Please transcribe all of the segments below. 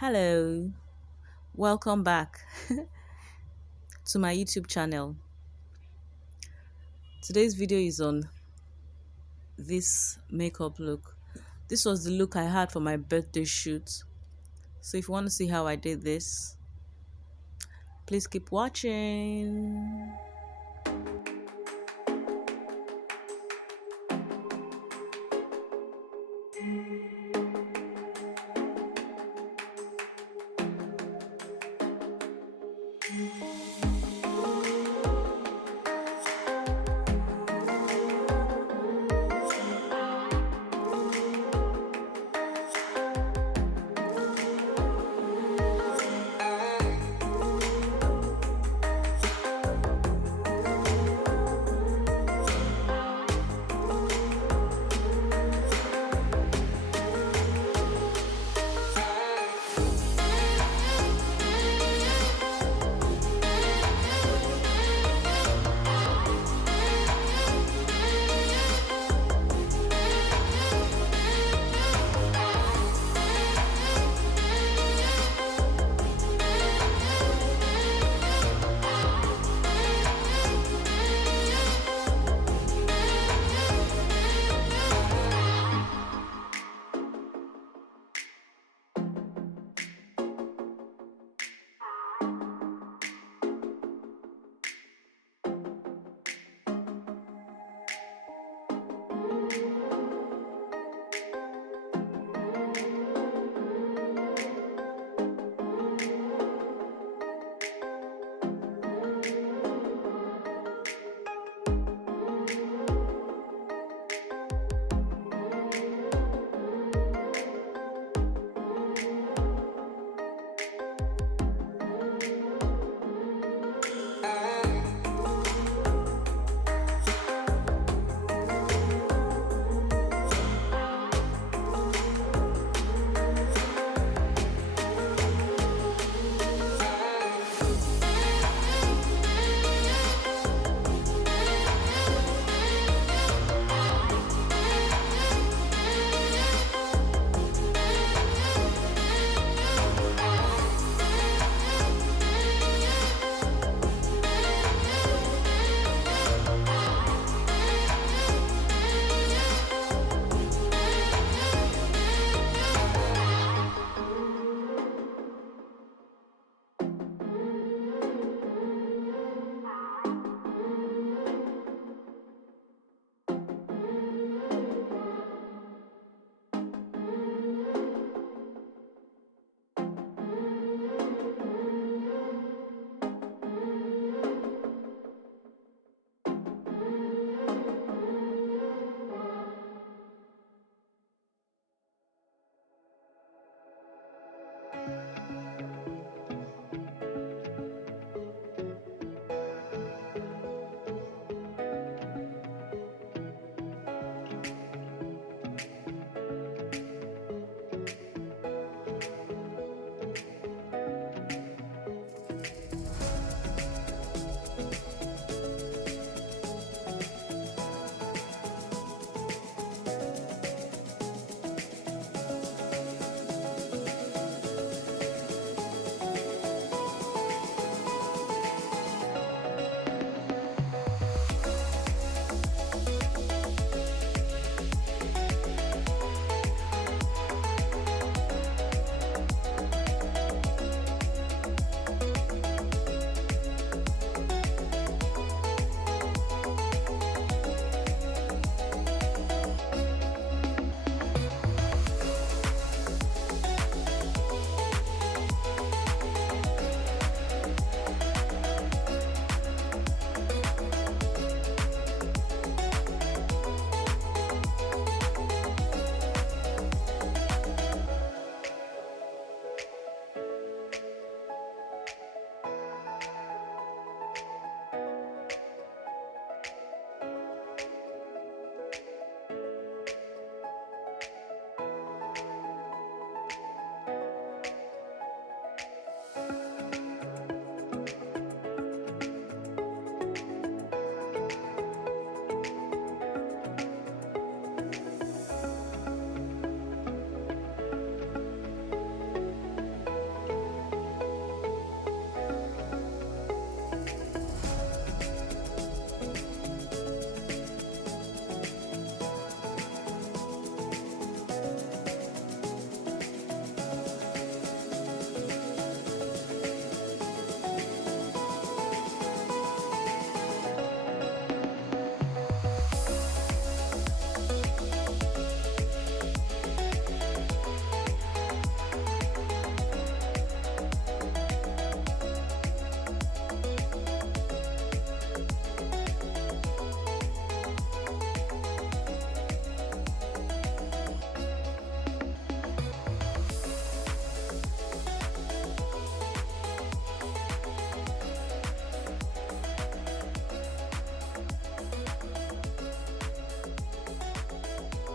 Hello, welcome back to my YouTube channel. Today's video is on this makeup look. This was the look I had for my birthday shoot. So if you want to see how I did this, please keep watching.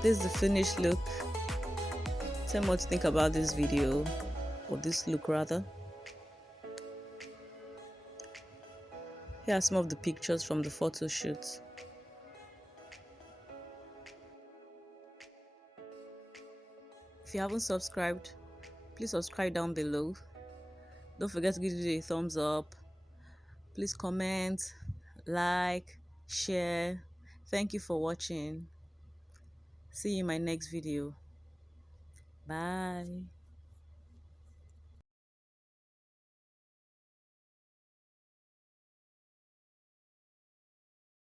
This is the finished look. Tell me what you think about this video, or this look rather. Here are some of the pictures from the photo shoot. If you haven't subscribed, please subscribe down below. Don't forget to give the video a thumbs up. Please comment, like, share. Thank you for watching. See you in my next video. Bye.